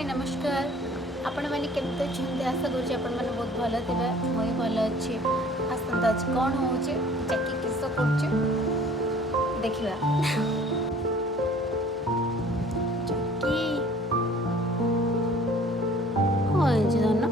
हाय नमस्कार आपण मैंने केमती अच्छे आशा करुँचे आपण मैंने बहुत भल थे मुझे भल अच्छे आसता आज कौन हो चाकी किस कर देखा धन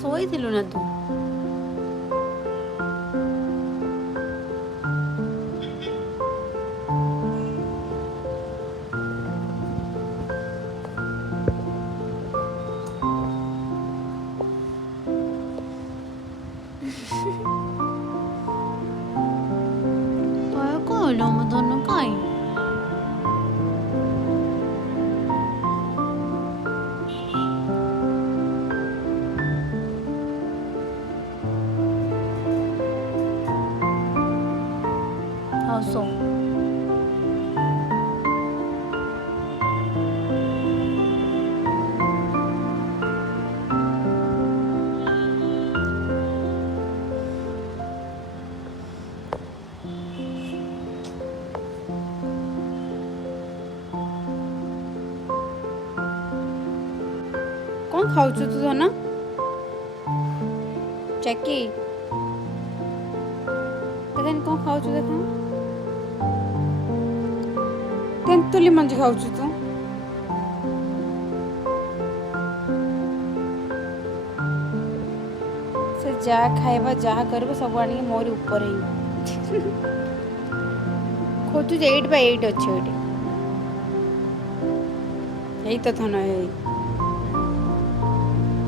शोई ना तू कहलो मो धन कहीं सो कौन खाऊ तू धन चैकी देखा कौन खाऊ देखा तेंतुली मंजी खाऊ तू से जा खाइबा जहाँ कर सब आनी मोरी ऊपर ही खोजु 8x8 अच्छे यही तो धन है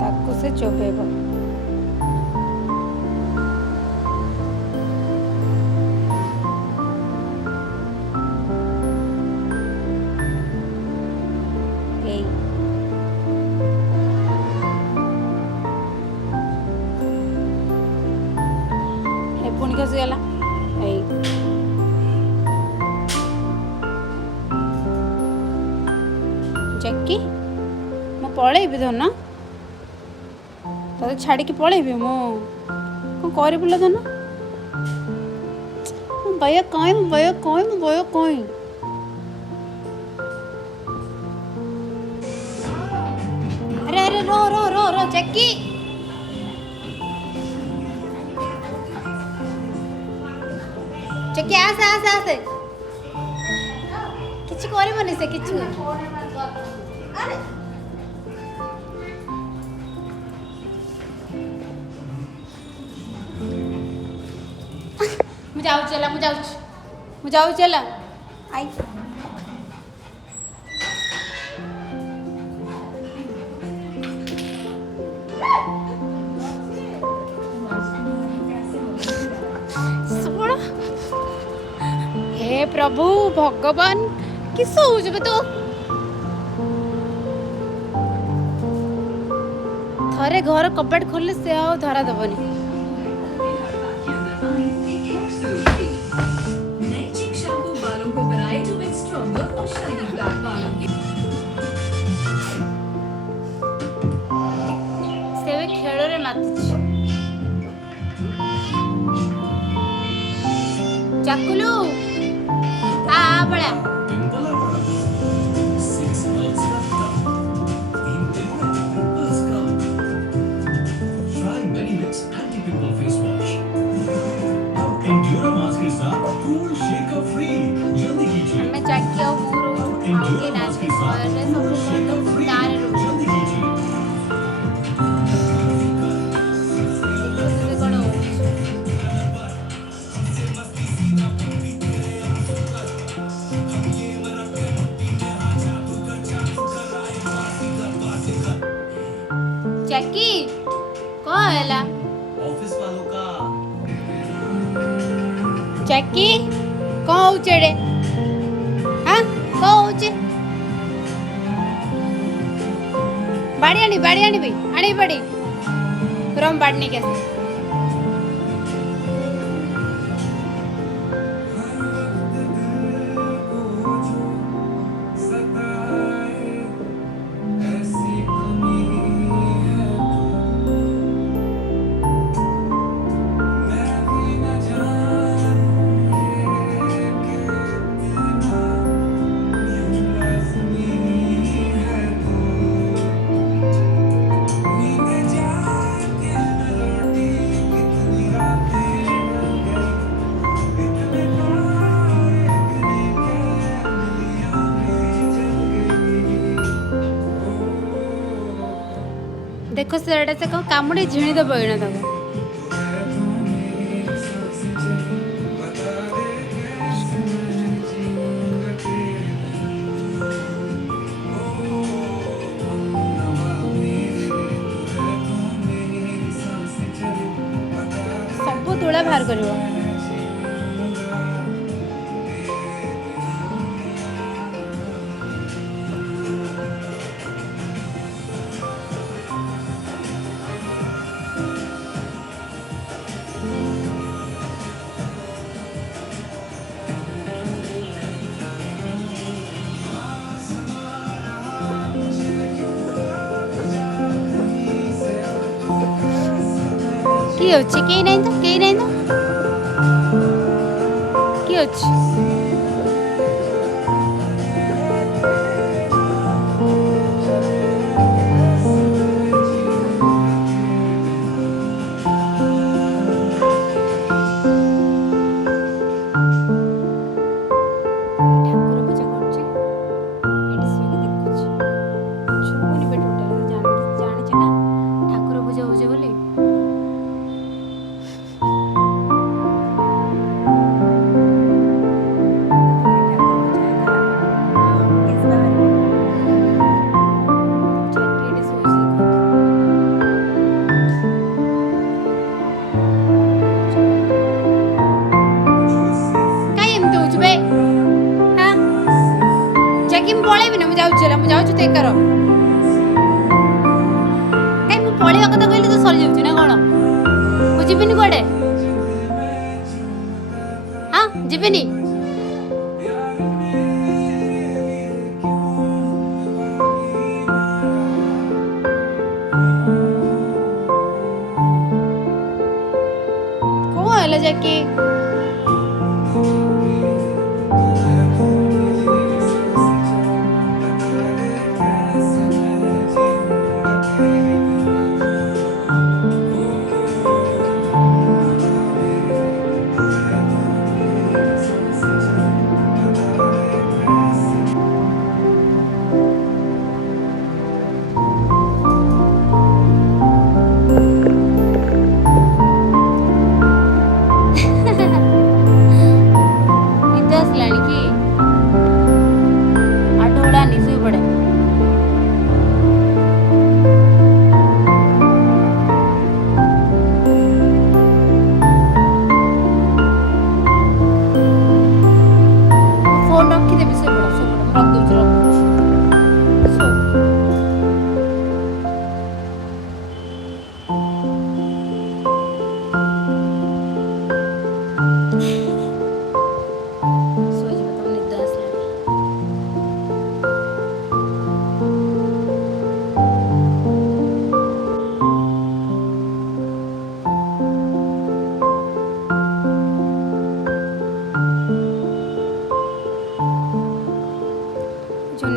ताको से चोपेब पुणी खसीगला जक्की मु पलैबी धन तो छाड़ी पलैबी मु कौन कर धन बय कहीं बय कहीं बय कहीं अरे अरे रो रो रो रो जक्की जक्की आसे आसे आसे किछि करबनी से किछु अरे मुझे जाऊ चला आई हे प्रभु भगवान किस हो तो थरे घर कपाट खोलले से आ धरा दबनी खेल चाकुलू आ बड़ा हमें चाकी और आगे नाच के सब चक्की कौन है ऑफिस वालों का चक्की कौन उचेड़े हाँ कौन उचे बाड़ी आनी भी आनी पड़ी रोम बाड़ने कैसे ଦେଖ ସେଟା ସେ କଣ କାମୁଡ଼ି ଝିଣି ଦେବ ଏଇନା ତାକୁ। ସବୁ ତୁଳା ବାହାର କରିବ। কি হচ্ছে? কেই নাই তো, কেই নাই তো, কি হচ্ছে? ଠାକୁର ପୂଜା କରୁଛି, ଏଠି ଶୋଇକି ଦେଖୁଛି। ଛୁଉଁନି ବେ ଟୋଟାଲି, ଜାଣିଛି ନା ଠାକୁର ପୂଜା ହଉଛି ବୋଲି। ମୁଁ ପଳେଇବି ନା, ମୁଁ ଯାଉଛି ହେଲା, ମୁଁ ଯାଉଛି ତ ଏକାର। କାଇଁ ମୁଁ ପଳେଇବା କଥା କହିଲି ତ ସରିଯାଉଛି ନା କଣ? ମୁଁ ଯିବିନି କୁଆଡେ? ହଁ ଯିବିନି। କଣ ହେଲା ଯାଇକି?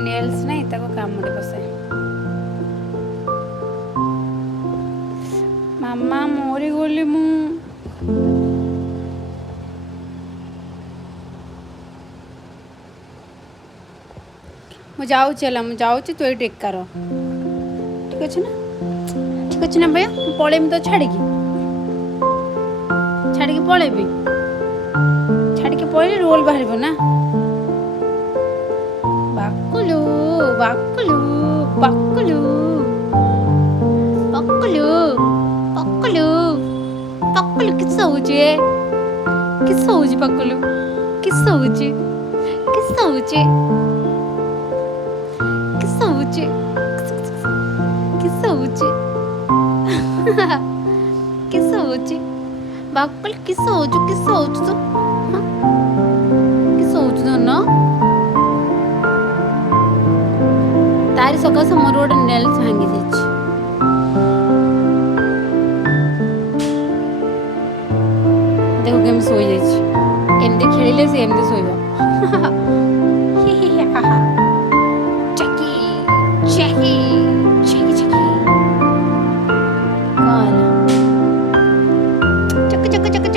ନେଲ୍ସ ନାହିଁ ତାକୁ କାମୁଡ଼ି ବସେ। ମାମା ମରିଗଲି ମୁଁ। ମୁଁ ଯାଉଛି ହେଲା, ମୁଁ ଯାଉଛି, ତୁ ଏଇଠି ଏକା ରହ। ଠିକ୍ ଅଛି ନା? ଠିକ୍ ଅଛି ନା ଭୟା? ମୁଁ ପଳେଇବି ତ ଛାଡ଼ିକି ପଳେଇବି। ଛାଡ଼ିକି ପଳେଇଲେ ରୋଲ୍ ବାହାରିବ ନା। ବାକୁଲୁ ବାକୁଲୁ ବାକୁଲୁ ବାକୁଲୁ ବାକୁଲୁ ବାକୁଲୁ କିସ ହଉଛି? କିସ ହଉଛି ବାକୁଲୁ? କିସ ହଉଛି? କିସ ହଉଛି? କିସ ହଉଛି? କିସ ହଉଛି? କିସ ହଉଛି? ବାକୁଲୁ କିସ ହଉଛୁ? କିସ ହଉଛୁ ତୁ? କିସ ହଉଛୁ ଧନ? तारी सकाशे मोर गोटे नेल्स भांगी जाइए। देखो केम शोई एमती खेलिले से एमती शोइब। चकी चकी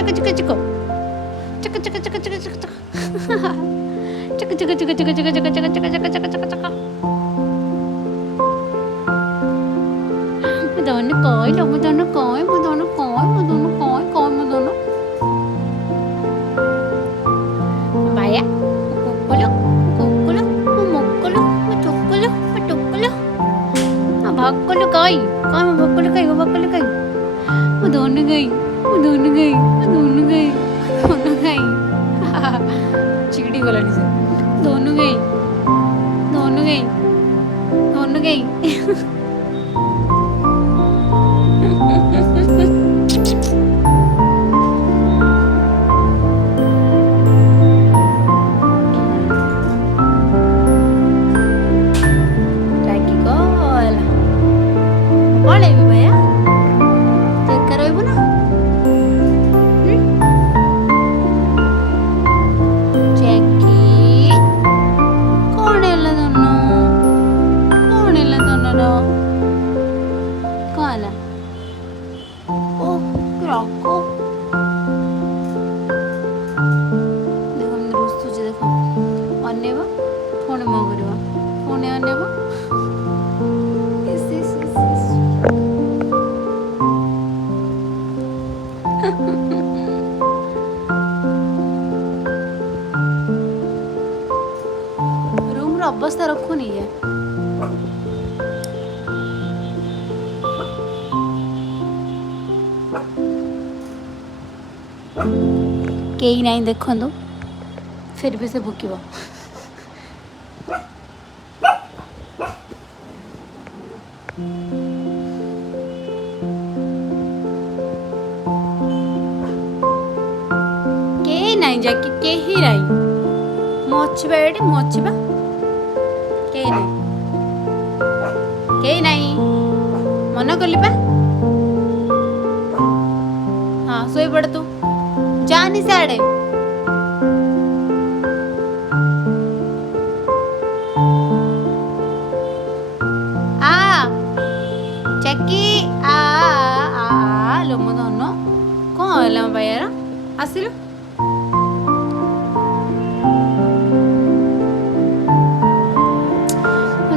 चकी चकी कौन चक चक चक चक चक चक चक चक चक चक चक चक चक चक चक चक चक चक Cõi đâu mà tao nó cõi mà tao nó cõi mà tao nó cõi cõi mà tao nó vậy á cuculu cuculu muculu chuculu chuculu mà भक्कulu coi mà भक्कulu coi mà दोनों गई mà दोनों गई mà दोनों गई दोनों गई चिड़ी गलानी से दोनों गई दोनों गई दोनों गई Lagi gol. Boleh Biba ya? Tekkar ibu na? Jackie. कौन है ला दोनों? कौन है ला दोनों रो? कौन है? ओह, क्राको. देखो हम रोज तुझे देखो. अन्य बा? फोन में करिवा. फोन है अन्य बा? इस. रूम रो अवस्था रखो नहीं है. केही नहीं देखो तो फिर भी से भुकिबो. केही नहीं जाके केही नहीं मोचिबा एटी मोचिबा केही नहीं मन कली पा हाँ सोई पड़ तू जानी साड़े आ चक्की आ लो मो दोनों कौन है भैया आसिलो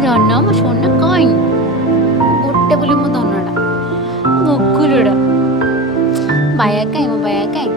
धन मो सोना कहीं गोटे बोली मो धनटा भोकुलुड़ा बाया कहीं मो बाया कहीं